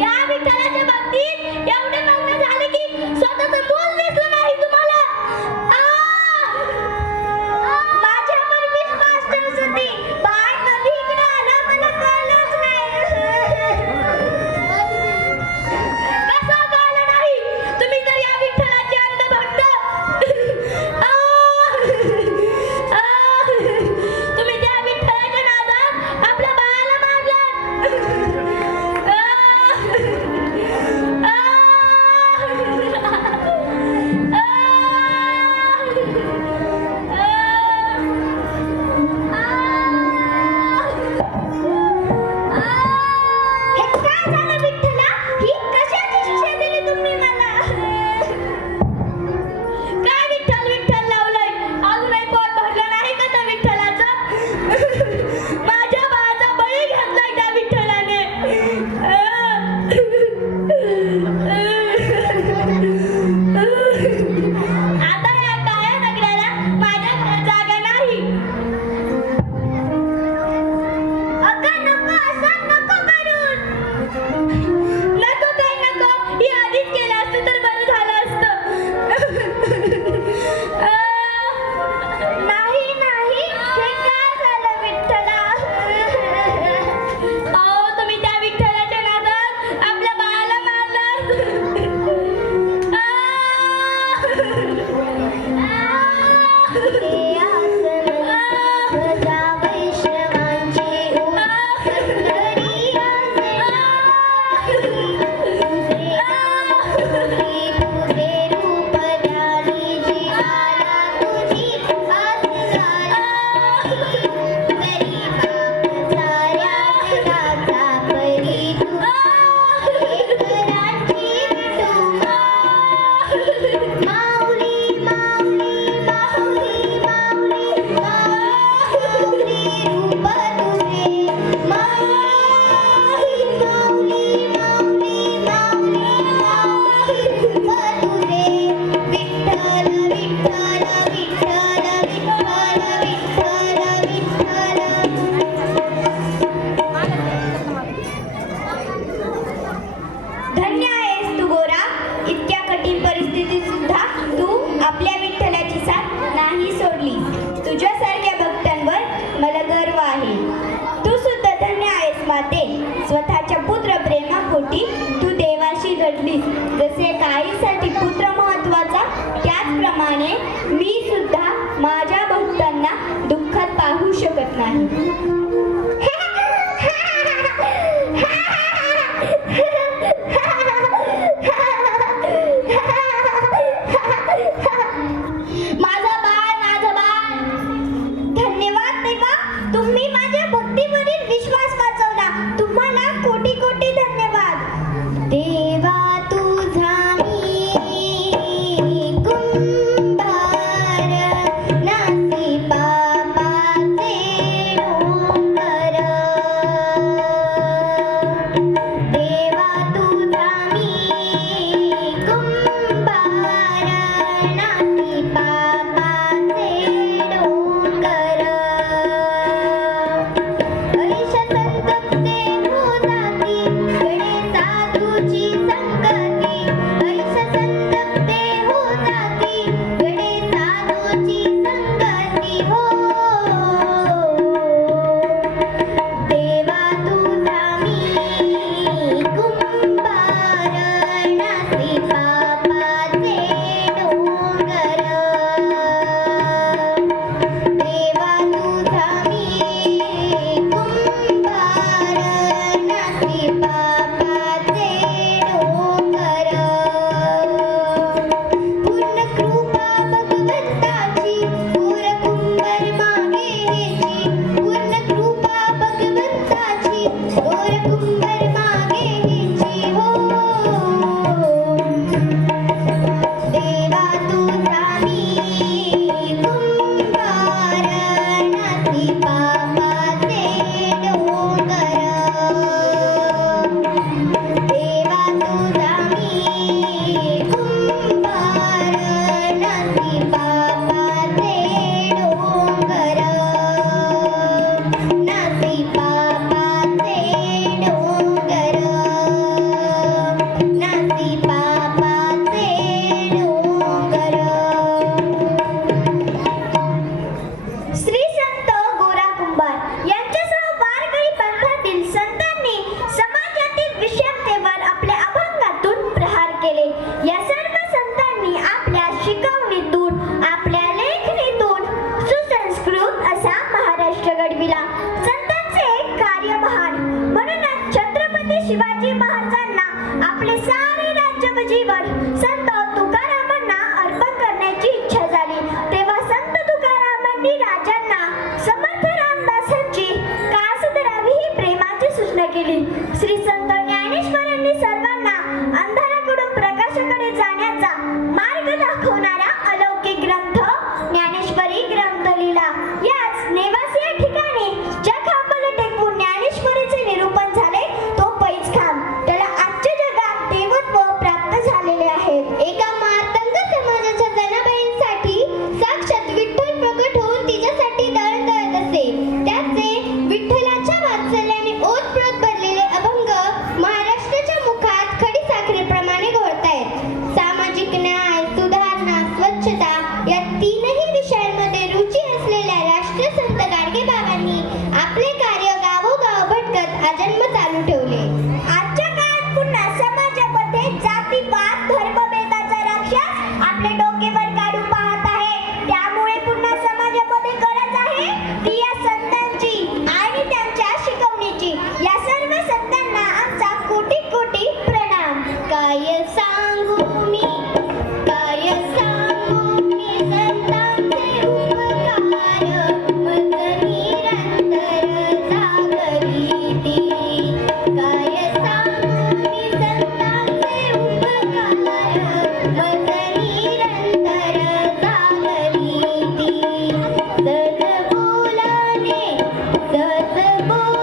या विठ्ठलाच्या बाबतीत एवढे मग्न झाले की स्वतःचं मूल दिसलं नाही तुम्हाला. माझ्यावर विश्वास ठेवत होती. बाळ कधी इकडे आला मला कळलंच नाही. कसं कळलं नाही? तुम्ही तर या विठ्ठलाचे अंधभक्त. तुम्ही त्या विठ्ठलाच्या नादात आपल्या बाळाला हे काय झालं विठ्ठला? ही कशाची शिक्षा दिली तुम्ही मला? काय विठ्ठल विठ्ठल लावलंय? अजूनही पोट भरलं नाही का त्या विठ्ठलाचं? माझ्या बाळाचा बळी घेतलाय त्या विठ्ठलाने. आता या काळ्या नगराला माझ्या घरात जागा नाही. अगं नको, असं नको करूस. नको काय नको, ही आधीच केलं असतं तर बरं झालं असतं. नाही नाही, हे काय झालं विठ्ठला? अहो तुम्ही त्या विठ्ठलाच्या नादात आपल्या बाळाला धन्य आहेस तू गोरा. इतक्या कठीण परिस्थितीत सुद्धा तू आपल्या विठ्ठलाची साथ नाही सोडली. तुझ्यासारख्या भक्तांवर मला गर्व आहे. तू सुद्धा धन्य आहेस माते. स्वतःच्या पुत्र प्रेमापोटी तू देवाशी लढलीस. जसे काहीसाठी पुत्र महत्वाचा, त्याचप्रमाणे मी सुद्धा माझ्या भक्तांना दुःखात पाहू शकत नाही. माझा बाळ, धन्यवाद देवा. तुम्ही माझ्या भक्तीवरील विश्वास वाचवला. तुम्हाला कोटी कोटी धन्यवाद. देवा तुझा मी कुंभार, नासी पापाचे डोंगर. देवा तुझा मी कुंभार, नासी पापाचे डोंगर. ऐश संतप्ते हो जाती, गडे साधूची संगती. ऐश संतप्ते हो जाती, गडे साधूची संगती हो. देवा तुझा मी कुंभार, नासी पापाचे डोंगर. देवा तुझा मी कुंभार, नासी पापाचे डोंगर. पूर्ण कृपा भगवंताची, घोर कुंभार मागे हेची. पूर्ण कृपा भगवंताची, घोर कुंभार मागे हेची हो. देवा तुझा मी कुंभार, नासी पापाचे डोंगर. देवा तुझा मी कुंभार, नासी पापाचे डोंगर. नासी पापाचे डोंगर. निवड संत तुकारामांना अर्पण करण्याची इच्छा झाली. तेव्हा संत तुकारामांनी राजांना समर्थ रामदासांची कास धरावी ही प्रेमाची सूचना केली. श्री संत ज्ञानेश्वरांनी सर्वांना अंधाराकडून प्रकाशाकडे जाण्याचा मार्ग दाखवणारा अलौकिक ग्रंथ ज्ञानेश्वरी ग्रंथ लिहिला. याच नेवासी या ठिकाणी ज्या खांबाला टेकून ज्ञानेश्वरीचे निरूपण झाले तो पैज खांब. त्याला आजच्या जगात देवत्व प्राप्त झालेले आहे. एका मार्तंग समाजाच्या जनाबाईंसाठी साक्षात विठ्ठल प्रकट होऊन तिच्यासाठी तळतळत असे. त्याचे विठ्ठलाच्या वात्सल्याने ओतप्रोत भरलेले अभंग महाराष्ट्राच्या मुखात खडी साखरेप्रमाणे घोळतायत. सामाजिक न्याय, सुधारणा, स्वच्छता या तीनही विषयांमध्ये रुची असलेल्या राष्ट्रसंत गाडगेबाबांनी आपले कार्य गावोगाव भटकत आजन्म चालू ठेवले. आजच्या काळात पुन्हा समाजामध्ये जातीपात धर्मभेदाचा राक्षस आपले डोकेवर काढून पाहत आहे. त्यामुळे पुन्हा समाजामध्ये गरज आहे ती या संतांची आणि त्यांच्या शिकवणीची. या सर्व संतांना आमचा कोटी कोटी प्रणाम. काय सांगू मी, काय सांगू मी संतांचे उपकार, मज निरंतर जागरी ती. काय सांगू मी संतांचे उपकार, मज निरंतर जागरी ती. सज बोलाने, सज बोलाने